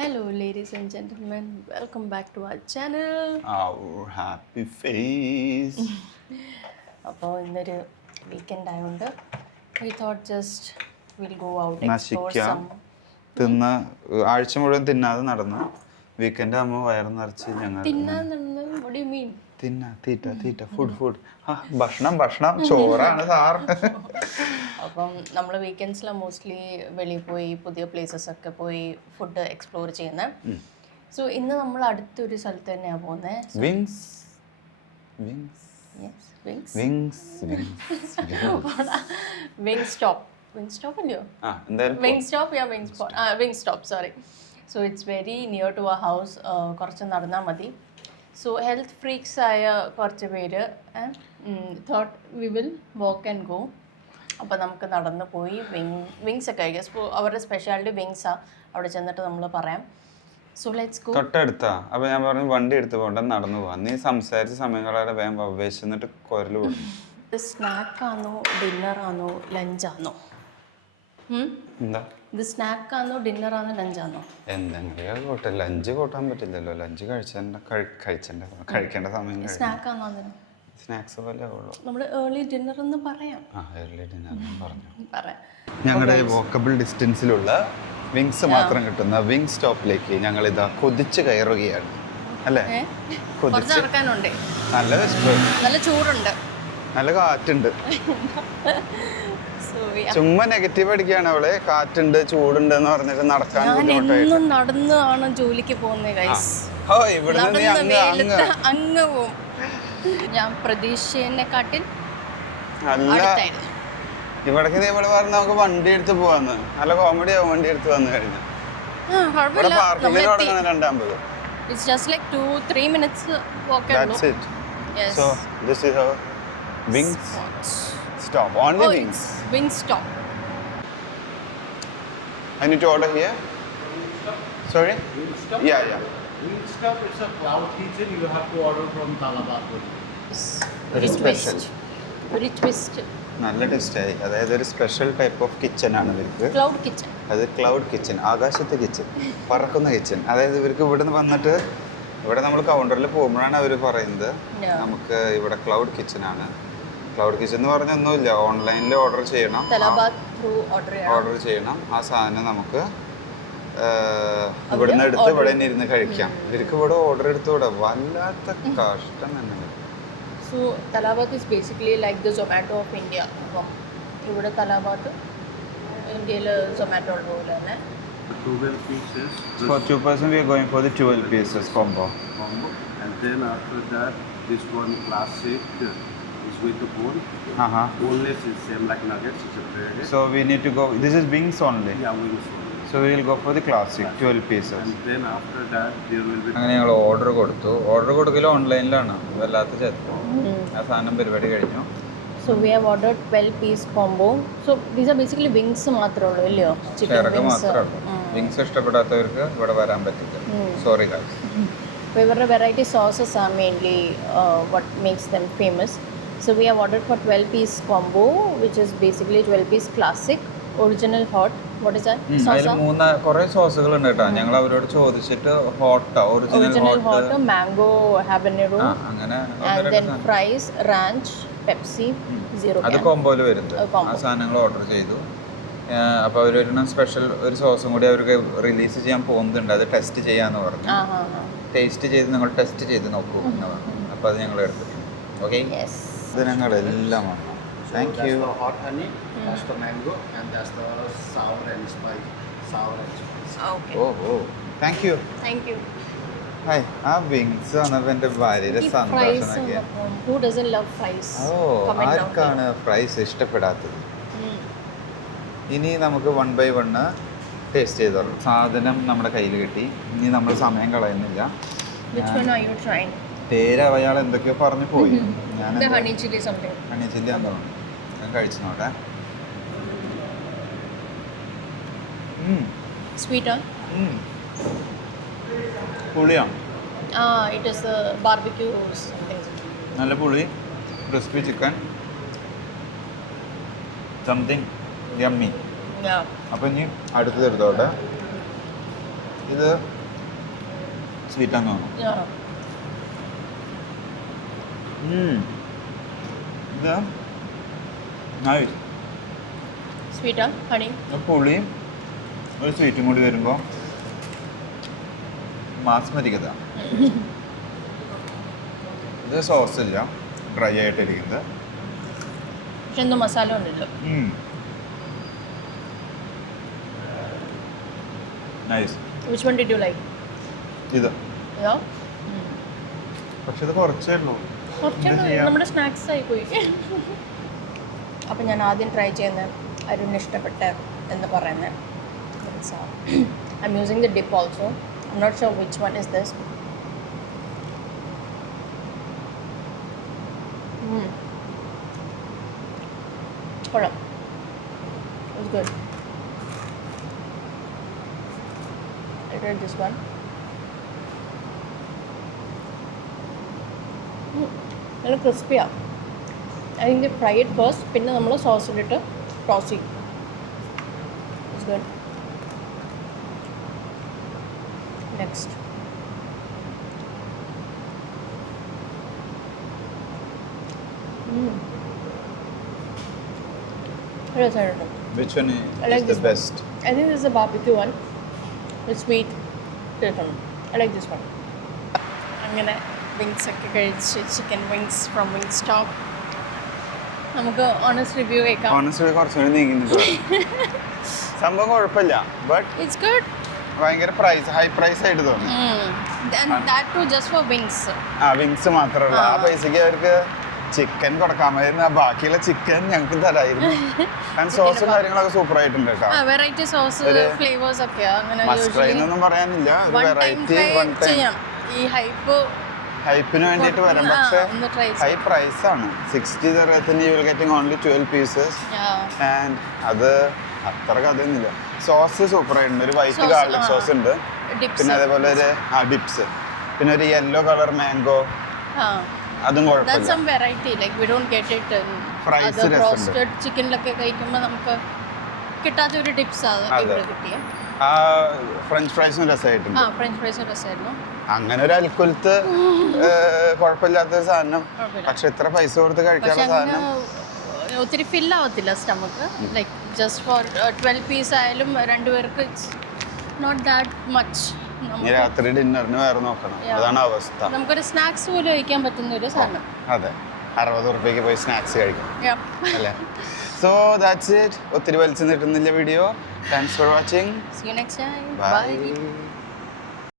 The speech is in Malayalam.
Hello, ladies and gentlemen. Welcome back to our channel. Our happy face. അപ്പോൾ ഇന്നൊരു വീക്കെൻഡ് ആയതുകൊണ്ട് we thought just we'll go out, explore നശിക്കാം some. തിന്ന് ആഴ്ച മുഴുവൻ തിന്നാതെ നടന്നു വീക്കെൻഡ് ആകുമ്പോൾ വയറ് നിറച്ച് ഞങ്ങൾ തിന്നാന്നുള്ളത് what do you mean? Theta food ഭക്ഷണം ചോറാണ് സാർ. അപ്പം നമ്മൾ വീക്കെൻഡ്സിൽ മോസ്റ്റ്ലി വെളിയിൽ പോയി പുതിയ പ്ലേസസ് ഒക്കെ പോയി ഫുഡ് എക്സ്പ്ലോർ ചെയ്യുന്നത്. സോ ഇന്ന് നമ്മൾ അടുത്തൊരു സ്ഥലത്ത് തന്നെയാണ് പോകുന്നത്. Wings sorry. So it's very near to our house. കുറച്ച് നടന്നാൽ മതി. സോ ഹെൽത്ത് ഫ്രീക്സ് ആയ കുറച്ച് പേര് thought we will walk and go. അപ്പോൾ നമുക്ക് നടന്ന് പോയി വിങ്സ് ഒക്കെ കഴിക്കാം. അവരുടെ സ്പെഷ്യാലിറ്റി വിങ്സാണ്. അവിടെ ചെന്നിട്ട് നമ്മൾ പറയാം. So let's go. തൊട്ടടുത്താ. അപ്പോൾ ഞാൻ പറഞ്ഞു വണ്ടി എടുത്ത് പോകണ്ട, നടന്നു പോകാം. നീ സംസാരിച്ച സമയങ്ങളെ വേഗം വിശന്നിട്ട് കുരൽ വിടും. ഇത് സ്നാക്കാണോ ഡിന്നറാണോ ലഞ്ചാണോ? എന്താ ഇത് സ്നാക്കാണോ ഡിന്നറാണോ ലഞ്ചാണോ? എന്തെങ്കിലും കൂട്ടെ. ലഞ്ച് കൂട്ടാൻ പറ്റില്ലല്ലോ. ലഞ്ച് കഴിക്കേണ്ട സമയം സ്നാക്കാണോ? സ്നാക്സ് പോലെ ഉള്ളൂ. നമ്മൾ ഏർലി ഡിന്നർ എന്ന് പറയാം. ഏർലി ഡിന്നർ പറഞ്ഞു. പറയാം. ഞങ്ങളുടെ വോക്കബിൾ ഡിസ്റ്റൻസിലുള്ള വിങ്സ് മാത്രം കിട്ടുന്ന വിങ് സ്റ്റോപ്പിലേക്ക് ഞങ്ങൾ ഇതാ കൊതിച്ച് കയറുകയാണ്. അല്ലേ? കുറച്ച് നടക്കാനുണ്ട്. നല്ല വിശപ്പ്, നല്ല ചൂടുണ്ട്, നല്ല കാറ്റുണ്ട്. ചുമ്മാ നെഗറ്റീവ് അടിക്കുകയാണ് അവളെ. കാറ്റുണ്ട്, ചൂടുണ്ട് എന്ന് പറഞ്ഞിട്ട് നടക്കാൻ എന്നും നടന്നാണ് ജോലിക്ക് പോകുന്നത്. അങ്ങ് പോവും. ഞാൻ പ്രതീക്ഷയെക്കാട്ടിൽ അല്ല. ഇവിടേക്ക് നീ ഇവിടെ പറഞ്ഞ നമുക്ക് വണ്ടി എടുത്ത് പോവാന്ന്. നല്ല കോമഡി ആവും വണ്ടി എടുത്ത് വന്നു കഴിഞ്ഞാൽ. It's just like 2-3 minutes walk. That's it. Yes. So this is our wings stop. Only wings. Wings stop. I need to order here. Sorry? Wing stop? Yeah. Wing stop, it's a cloud kitchen. You have to order from Talabat. Very special. Very twist. നല്ല ടേസ്റ്റായി. അതായത് ഒരു സ്പെഷ്യൽ ടൈപ്പ് ഓഫ് കിച്ചൺ ആണ് ഇവർക്ക്. Cloud kitchen. അത് ക്ലൗഡ് കിച്ചൺ, ആകാശത്തെ കിച്ചൺ, പറക്കുന്ന കിച്ചൺ. അതായത് ഇവർക്ക് ഇവിടെ നിന്ന് വന്നിട്ട് ഇവിടെ നമ്മൾ കൗണ്ടറിൽ പോകുമ്പോഴാണ് അവർ പറയുന്നത് നമുക്ക് ഇവിടെ ക്ലൗഡ് കിച്ചൺ ആണ്. ക്ലൗഡ് കിച്ചൺ എന്ന് പറഞ്ഞാൽ ഒന്നുമില്ല, ഓൺലൈനിൽ ഓർഡർ ചെയ്യണം. ഓർഡർ ചെയ്യണം. ആ സാധനം നമുക്ക് ഇവിടുന്ന് എടുത്ത് ഇവിടെ തന്നെ ഇരുന്ന് കഴിക്കാം. ഇവർക്ക് ഇവിടെ ഓർഡർ എടുത്തുകൂടെ. വല്ലാത്ത കഷ്ടം തന്നെ. So Talabat is basically like the Zomato of India. ഇവിടെ Talabat ഇന്ത്യയിൽ Zomato പോലെ തന്നെ. 12 pieces. For 2 person we are going for the 12 pieces combo. And then after that, this one classic is with the bone. Boneless is same like nuggets. It's a bread. So we need to go. This is wings only. Yeah, wings only. So we will go for the classic 12 pieces. And then after that there will be. അങ്ങനെ ഞങ്ങൾ ഓർഡർ കൊടുത്തു. ഓർഡർ കൊടുക്കൽ ഓൺലൈനിലാണ്. വല്ലാത്ത ചേർത്ത് ആ സാധനം പരിപാടി കഴിഞ്ഞു. So we have ordered 12 piece combo. So these are basically wings മാത്രമേ ഉള്ളൂ അല്ലയോ? ചിക്കൻ മാത്രമേ. വിങ്സ് ഇഷ്ടപ്പെടാത്തവർക്ക് ഇവിടെ വരാൻ പറ്റില്ല. Sorry guys. അപ്പോൾ ഇവരുടെ വെറൈറ്റി സോസസ് ആണ് mainly what makes them famous. So we have ordered for 12 piece combo which is basically 12 piece classic, original hot. What is that? അതിൽ കുറേ സോസുകൾ ഉണ്ട് കേട്ടോ. ഞങ്ങൾ അവരോട് ചോദിച്ചിട്ട് ഹോട്ടോ ഒറിജിനൽ ഹോട്ട്, മാംഗോ ഹാബനേറോ, അങ്ങനെ and then fries, ranch, Pepsi, zero. അത് കോംബോയിൽ വരുന്നത്. ആ സാധനങ്ങൾ ഓർഡർ ചെയ്തു. അപ്പോൾ അവരൊരു സ്പെഷ്യൽ ഒരു സോസും കൂടി അവർക്ക് റിലീസ് ചെയ്യാൻ പോകുന്നുണ്ട്. അത് ടെസ്റ്റ് ചെയ്യാന്ന് പറഞ്ഞു. ടേസ്റ്റ് ചെയ്ത് നിങ്ങൾ ടെസ്റ്റ് ചെയ്ത് നോക്കൂ എന്ന് പറഞ്ഞു. അപ്പോൾ അത് ഞങ്ങൾ എടുത്തു. ഓക്കെ, ഇത് ഞങ്ങളെല്ലാമാണ്. Thank you. That's the hot honey, that's the mango, and that's the sour and spice. Okay. Oh. Thank you. Hi. ആ വിങ്സ് വന്നപ്പോൾ എൻ്റെ ഭാര്യയുടെ സന്തോഷമൊക്കെ. Who doesn't love fries? ആർക്കാണ് ഫ്രൈസ് ഇഷ്ടപ്പെടാത്തത്? ഇനി നമുക്ക് 1 by 1 ടേസ്റ്റ് ചെയ്ത് തുടങ്ങും. സാധനം നമ്മുടെ കയ്യിൽ കിട്ടി. ഇനി നമ്മൾ സമയം കളയുന്നില്ല. Which one are you trying? പേര് അയാൾ എന്തൊക്കെയോ പറഞ്ഞു പോയി. ഞാൻ honey chilli something. Honey chilli ആണെന്ന് തോന്നുന്നു. ഞാൻ കഴിച്ചു നോട്ടെ. സ്വീറ്റ് ആണ്. പുളിയാണ്. It is barbecue something. നല്ല പുളി, crispy chicken, something yummy. Yeah. അപ്പം ഇനി അടുത്തത് എടുത്തോട്ടെ. ഇത് സ്വീറ്റാന്ന് തോന്നുന്നു. Yeah. ഇത് നൈസ്. Sweet, honey. പുളിയും ഒരു സ്വീറ്റും കൂടി വരുമ്പോൾ മാസ്മരികത. ഇത് സോസ് ഇല്ല, ഡ്രൈ ആയിട്ടിരിക്കുന്നത്. പക്ഷെ എന്തോ മസാല ഉണ്ടല്ലോ. Nice. Which one did you like? ഇത് Yeah? പക്ഷെ ഇത് കുറച്ചേ ഉള്ളൂ. കുറച്ച് നമ്മുടെ സ്നാക്സ് ആയി പോയി. അപ്പം ഞാൻ ആദ്യം ട്രൈ ചെയ്യുന്ന അരുൺ ഇഷ്ടപ്പെട്ട എന്ന് പറയുന്നത് I'm using the dip also. I'm not sure which one is this. കൊള്ളാം. It's good. I tried this one. നല്ല ക്രിസ്പിയാണ്. അതിൻ്റെ ഫ്രൈ ഇറ്റ് ഫസ്റ്റ്, പിന്നെ നമ്മൾ സോസിലിട്ട് ടോസ് ചെയ്യും. It's good. നെക്സ്റ്റ് രസമായിട്ടുണ്ട്. Which one I like is this the one. best? I think this is a barbecue one. It's sweet. I like this one. അങ്ങനെ വിങ്സ് ഒക്കെ കഴിച്ച് chicken wings from wing stop. നമുക്ക് ഓണസ്റ്റ് റിവ്യൂ കേൾക്കാം. Honestly കുറച്ചുകൂടി നീങ്ങുന്നുണ്ട്. സംഭവം കുഴപ്പമില്ല, ബട്ട് ഇറ്റ്സ് ഗുഡ്. ഭയങ്കര ഹൈ പ്രൈസ് ആയിട്ട് തോന്നി. That too just for wings. Wings മാത്രമല്ല, ആ പൈസക്ക് അവർക്ക് ചിക്കൻ കൊടുക്കാമായിരുന്നു. ബാക്കിയുള്ള ചിക്കൻ ഞങ്ങൾക്ക് തരായിരുന്നു. കാരണം സോസും കാര്യങ്ങളൊക്കെ സൂപ്പർ ആയിട്ടുണ്ട് കേട്ടോ. വെറൈറ്റി സോസ് ഫ്ലേവേഴ്സ് ഒക്കെ അങ്ങനെ മസ്റ്റ് ട്രൈ എന്നൊന്നും പറയാനില്ല, ഒരു വെറൈറ്റി ചെയ്യാം. ഈ ഹൈപ്പിന് വേണ്ടിയിട്ട് വരാം. പക്ഷേ ഹൈ പ്രൈസ് ആണ്. 60 dirhamത്തിന് you will getting only 12 pieces. And അത് അത്ര കഥയൊന്നുമില്ല. സോസ് സൂപ്പർ ആയിട്ടുണ്ട്. ഒരു വൈറ്റ് ഗാർലിക് സോസ് ഉണ്ട്, പിന്നെ അതേപോലെ ഒരു ഡിപ്സ്, പിന്നെ ഒരു യെല്ലോ കളർ മാംഗോ, അതും That's some variety. Like we don't get it in other roasted ചിക്കനിലൊക്കെ കഴിക്കുമ്പോൾ നമുക്ക് കിട്ടാത്ത ഒരു ടിപ്സ് ആണ് ഇവിടെ കിട്ടിയ. ഫ്രഞ്ച് ഫ്രൈസും രസമായിട്ടുണ്ട്. ഫ്രഞ്ച് ഫ്രൈസും രസമായിരുന്നു. അങ്ങനെ ഒരു അൽക്കുലത്ത് കുഴപ്പമില്ലാത്തൊരു സാധനം. പക്ഷെ ഇത്ര പൈസ കൊടുത്ത് കഴിക്കാനുള്ള സാധനം ഒത്തിരി ഫില്ലാവത്തില്ല stomach. Like just for 12 piece ആയാലും രണ്ടുപേർക്ക് നോട്ട് ദാറ്റ് മച്ച്. രാത്രി ഡിന്നറിന് വേറെ നോക്കണം, അതാണ് അവസ്ഥ. നമുക്കൊരു സ്നാക്സ് പോലും കഴിക്കാൻ പറ്റുന്ന ഒരു സാധനം. അതെ, 60 രൂപയ്ക്ക് പോയി സ്നാക്സ് കഴിക്കാം അല്ലേ. So that's it. ഒത്തിരി വലിച്ചു നീട്ടുന്നില്ല video. Thanks for watching. See you next time. Bye. Bye.